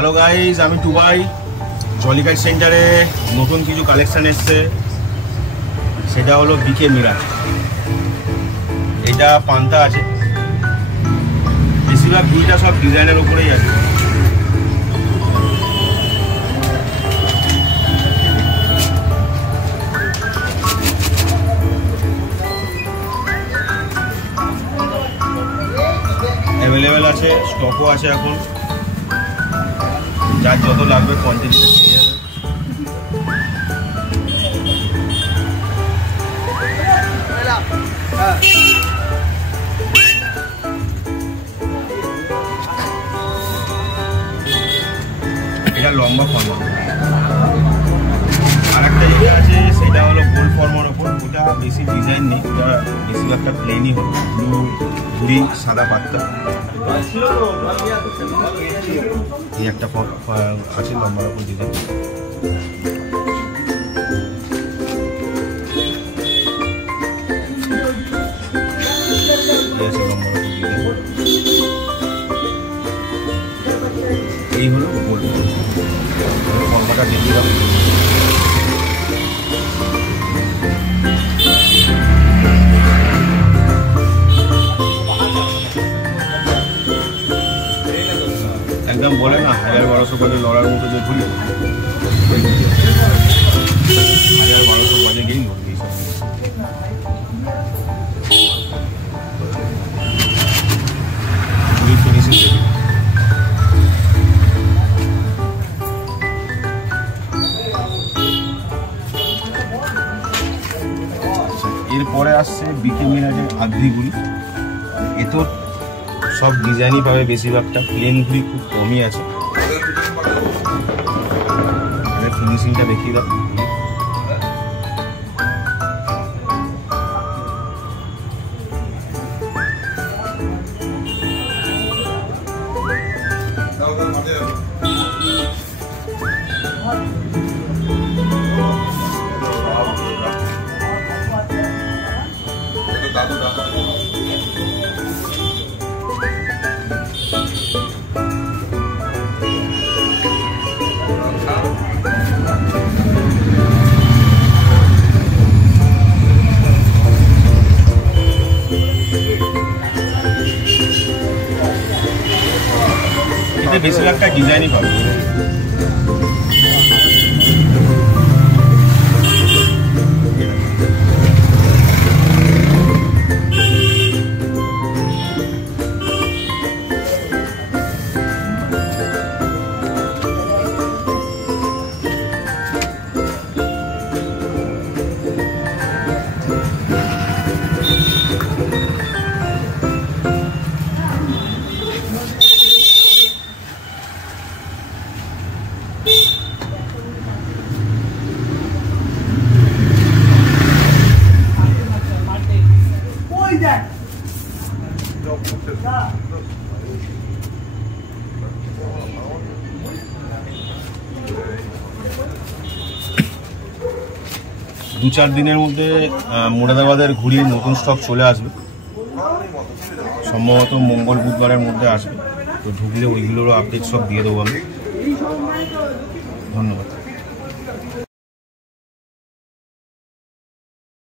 Hello guys, আমি টুবাই। জলিকাট সেন্টারে নতুন কিছু কালেকশন এসছে, সেটা হলো বিকে মিরাজ। এটা পান্তা আছে, বেশিরভাগ ভিড়টা সব ডিজাইনের উপরেই আছে। অ্যাভেলেবেল আছে, স্টকও আছে এখন, যার যত লাগবে কোয়ান্টিটি পেয়ে যাবে। এটা লম্বা ফর্মার। আর একটা যেটা আছে সেটা হলো গোল ফর্মার ওপর, ওটা বেশি ডিজাইন নেই, ওটা বেশিরভাগটা প্লেনই হলো, ব্লু ঘুড়ি সাদা পাত্তা। এই একটা আছে লম্বার ওপর ডিজাইন। এই হলো গোল ফর্মাটা দেখি দাও। একদম বলে না 1000-1200 গজে লড়ার মতো যে ঘুরি, 1000-1200 গজে গেই লড়বি। এরপরে আসছে বিকে মিরাজের আদ্রি ঘুড়ি। এ তো সব ডিজাইনই পাবে, বেশিরভাগটা প্লেন ঘুড়ি খুব কমই আছে। ফিনিশিংটা দেখিয়ে দাও। এতে বেশিরভাগটা ডিজাইনই পাবে। দু চার দিনের মধ্যে মুরাদাবাদের ঘুড়ির নতুন স্টক চলে আসবে, সম্ভবত মঙ্গল বুধবারের মধ্যে আসবে। তো ঢুকলে ওইগুলোরও আপডেট সব দিয়ে দেবো আমি। ধন্যবাদ।